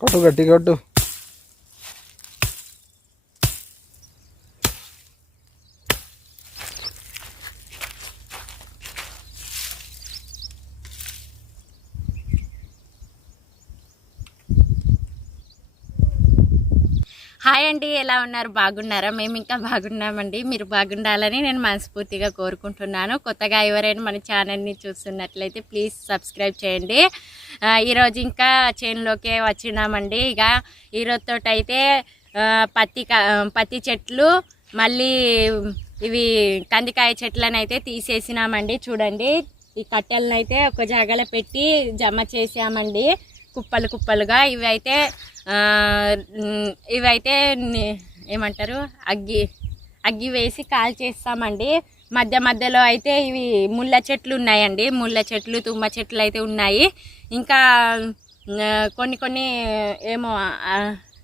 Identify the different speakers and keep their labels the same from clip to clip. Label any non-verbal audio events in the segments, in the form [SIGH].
Speaker 1: కొట్టు గట్టి కొట్టు.
Speaker 2: అండి ఎలా ఉన్నారు? బాగున్నారా? మేము ఇంకా బాగున్నామండి. మీరు బాగుండాలని నేను మనస్ఫూర్తిగా కోరుకుంటున్నాను. కొత్తగా ఎవరైనా మన ఛానల్ని చూస్తున్నట్లయితే ప్లీజ్ సబ్స్క్రైబ్ చేయండి. ఈరోజు ఇంకా చేనులోకే వచ్చినామండి. ఇక ఈరోజుతో అయితే పత్తి క- పత్తి చెట్లు మళ్ళీ ఇవి కందికాయ చెట్లను అయితే తీసేసినామండి. చూడండి ఈ కట్టెలను అయితే ఒక జాగాలో పెట్టి జమ చేసామండి కుప్పలు కుప్పలుగా ఇవి అయితే ఇవైతే ఏమంటారు? అగ్గి అగ్గి వేసి కాల్ చేస్తామండి. మధ్య మధ్యలో అయితే ఇవి ముళ్ళ చెట్లు ఉన్నాయండి. ముళ్ళ చెట్లు తుమ్మ చెట్లు అయితే ఉన్నాయి. ఇంకా కొన్ని కొన్ని ఏమో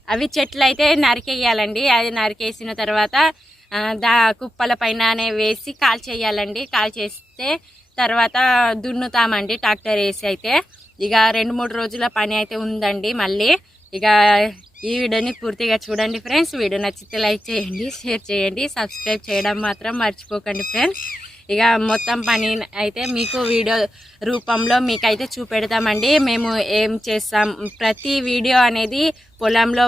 Speaker 2: అవి చెట్లు అయితే నరికేయాలండి. అది నరికేసిన తర్వాత దా కుప్పల పైననే వేసి కాల్ చేయాలండి. కాల్ చేస్తే తర్వాత దున్నుతామండి ట్రాక్టర్ వేసి అయితే. ఇక రెండు మూడు రోజుల పని అయితే ఉందండి మళ్ళీ. ఇక ఈ వీడియోని పూర్తిగా చూడండి ఫ్రెండ్స్. వీడియో నచ్చితే లైక్ చేయండి షేర్ చేయండి సబ్స్క్రైబ్ చేయడం మాత్రం మర్చిపోకండి ఫ్రెండ్స్. ఇక మొత్తం పని అయితే మీకు వీడియో రూపంలో మీకైతే చూపెడతామండి. మేము ఏం చేస్తాం? ప్రతి వీడియో అనేది పొలంలో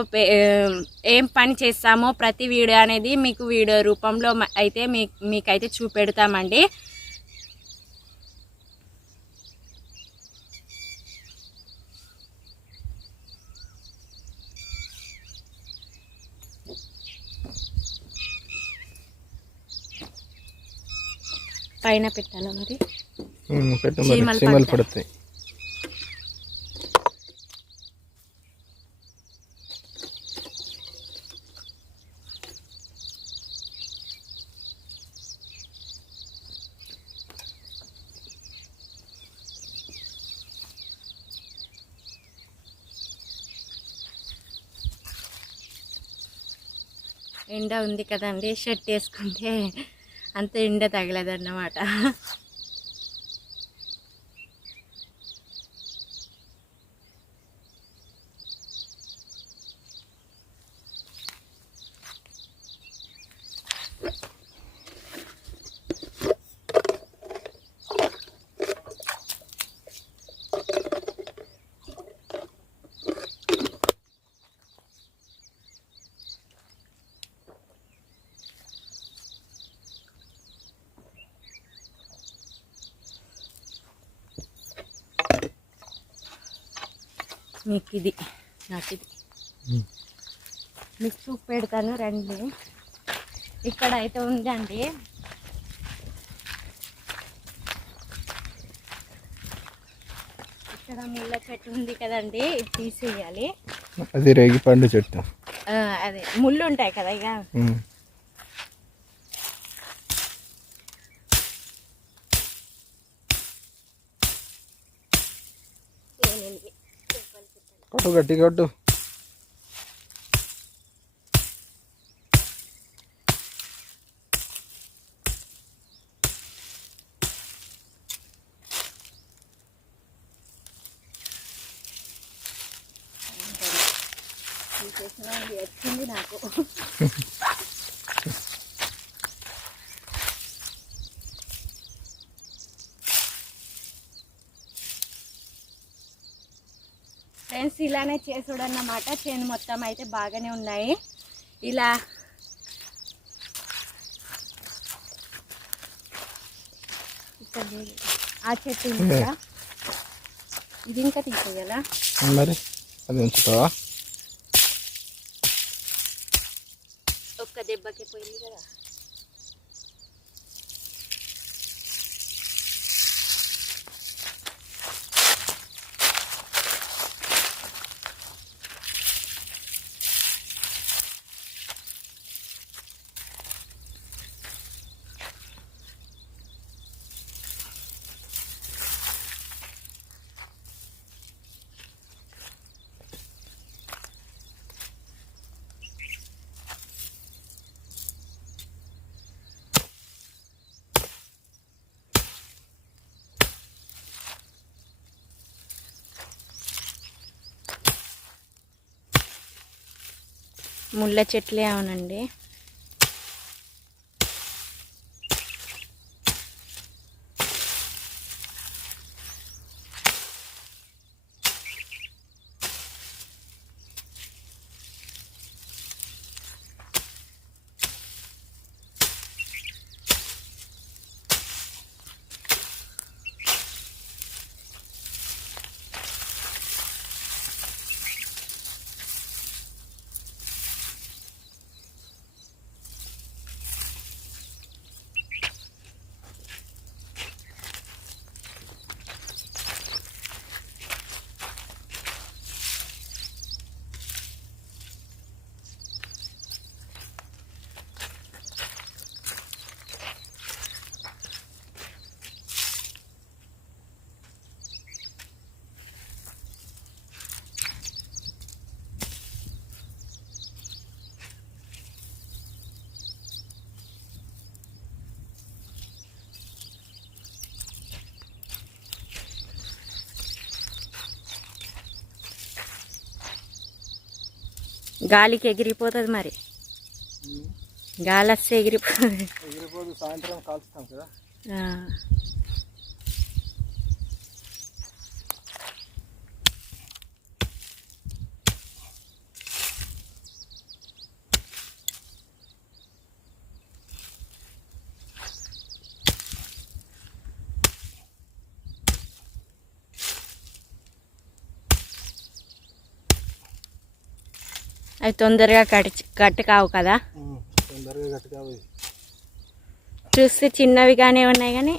Speaker 2: ఏం పని చేస్తామో ప్రతి వీడియో అనేది మీకు వీడియో రూపంలో అయితే మీ మీకైతే చూపెడతామండి. పైన పెట్టాలా మరి. చీమలు. పడతాయి. ఎండ ఉంది కదండి షర్ట్ వేసుకుంటే అంత ఎండ తగలదన్నమాట. మీకు ఇది నాకు ఇది. మీకు చూపు పెడతాను రండి. ఇక్కడ అయితే ఉందండి. ఇక్కడ ముళ్ళ చెట్టు ఉంది కదండి ఇది తీసేయాలి.
Speaker 1: అది రేగి పండు చెట్టు.
Speaker 2: ఆ, అదే ముళ్ళు ఉంటాయి కదా ఇక. കെട്ടിക്കോട്ടു చేసుడు అన్నమాట చేను మొత్తం అయితే బాగానే ఉన్నాయి. ఇలా. ఇక్కడ. ఆ చెట్టు ఇది ఇంకా తీసేయాలా?
Speaker 1: మరి అది ఉంచుతావా?
Speaker 2: ఒక్క దెబ్బకి పోయింది కదా. ముళ్ళ చెట్లే అవునండి. గాలికి ఎగిరిపోతుంది మరి. గాలి వస్తే ఎగిరిపోతుంది
Speaker 1: ఎగిరిపోదు సాయంత్రం కాల్చుతాం కదా.
Speaker 2: అవి తొందరగా కట్ కట్ కావు కదా చూస్తే చిన్నవిగానే ఉన్నాయి కానీ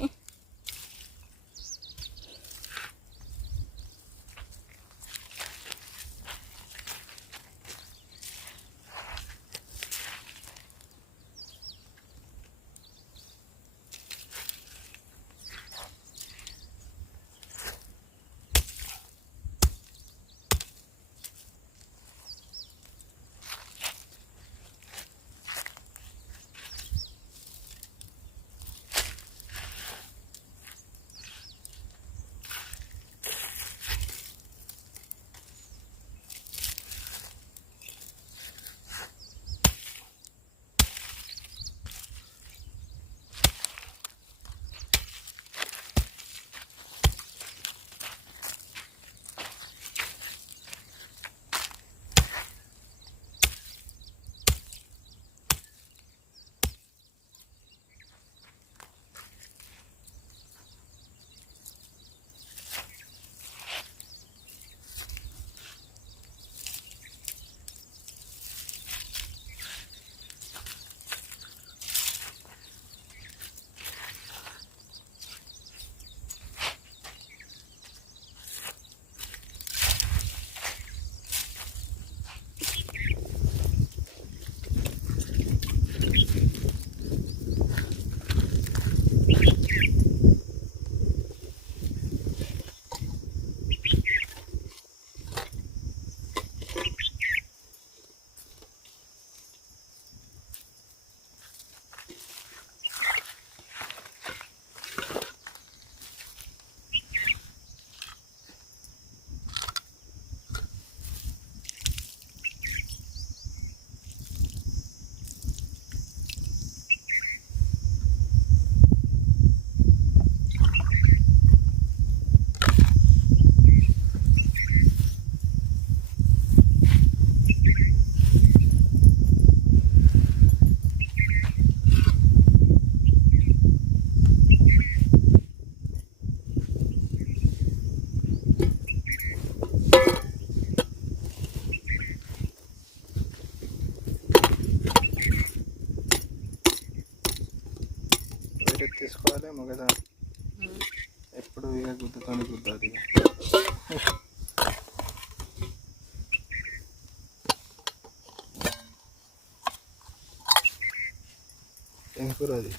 Speaker 1: ఏం కూర అది?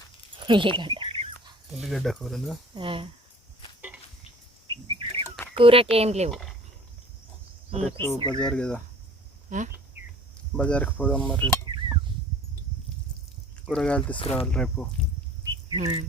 Speaker 2: ఉల్లిగడ్డ.
Speaker 1: ఉల్లిగడ్డ కూరనా.
Speaker 2: కూరకేం లేవు.
Speaker 1: రేపు బజార్ కదా? బజార్కి పోదాం మరి. రేపు కూరగాయలు తీసుకురావాలి రేపు.
Speaker 2: ఉమ్.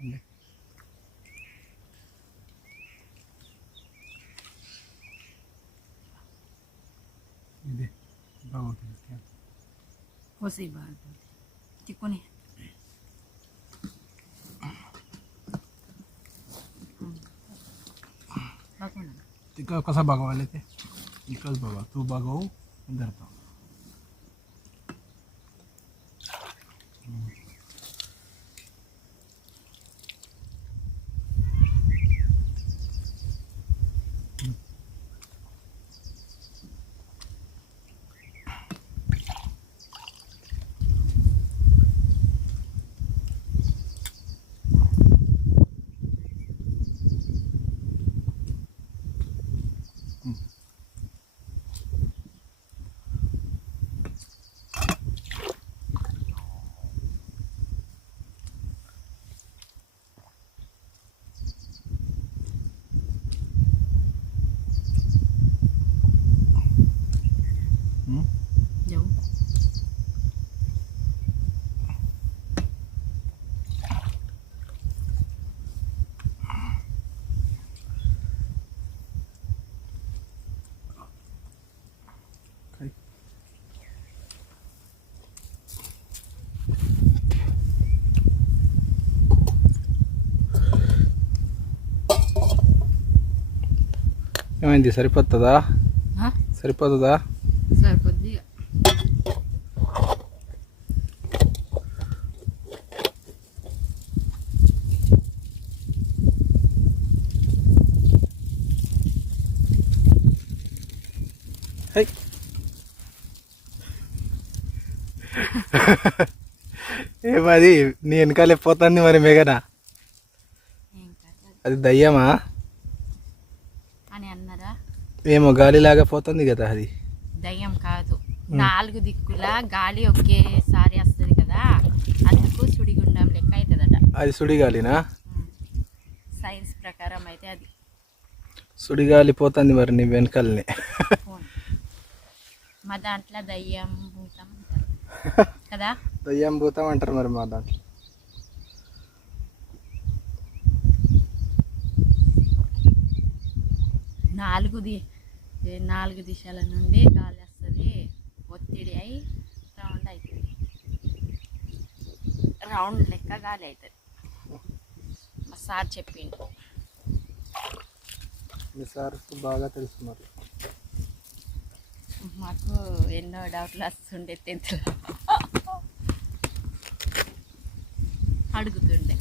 Speaker 2: दे
Speaker 1: बाबा क्या
Speaker 2: कसै भयो त्यो कुनै
Speaker 1: ते कसा बघवायला ते एकच बघा तू बघवू धरतो ఏమైంది? సరిపోతుందా? సరిపోతుందా?
Speaker 2: సరిపోద్ది
Speaker 1: ఏమది నీ వెనకాలే పోతుంది మరి
Speaker 2: కాదు.
Speaker 1: అది దయ్యమా? ఏమో గాలిలాగా పోతుంది కదా అది.
Speaker 2: దయ్యం కాదు. నాలుగు దిక్కుల గాలి ఒకేసారి వస్తుంది కదా అందుకు సుడిగుండం లెక్క అవుతుందట
Speaker 1: అది సుడిగాలినా?
Speaker 2: సైన్స్ ప్రకారం అయితే అది.
Speaker 1: సుడిగాలి పోతుంది మరి నీ వెనకాలనే.
Speaker 2: మా దాంట్లో దయ్యం భూతం అంటారు. [LAUGHS] కదా?
Speaker 1: దయ్యం భూతం అంటారు మరి మా దాంట్లో.
Speaker 2: నాలుగు ది నాలుగు దిశల నుండి గాలి వస్తుంది ఒత్తిడి అయి రౌండ్ అవుతుంది రౌండ్ లెక్క గాలి అవుతుంది మా సార్ చెప్పిండు.
Speaker 1: మీ సార్ బాగా తెలుసు మరి.
Speaker 2: మాకు ఎన్నో డౌట్లు వస్తుండే టెన్త్లో. అడుగుతుండే.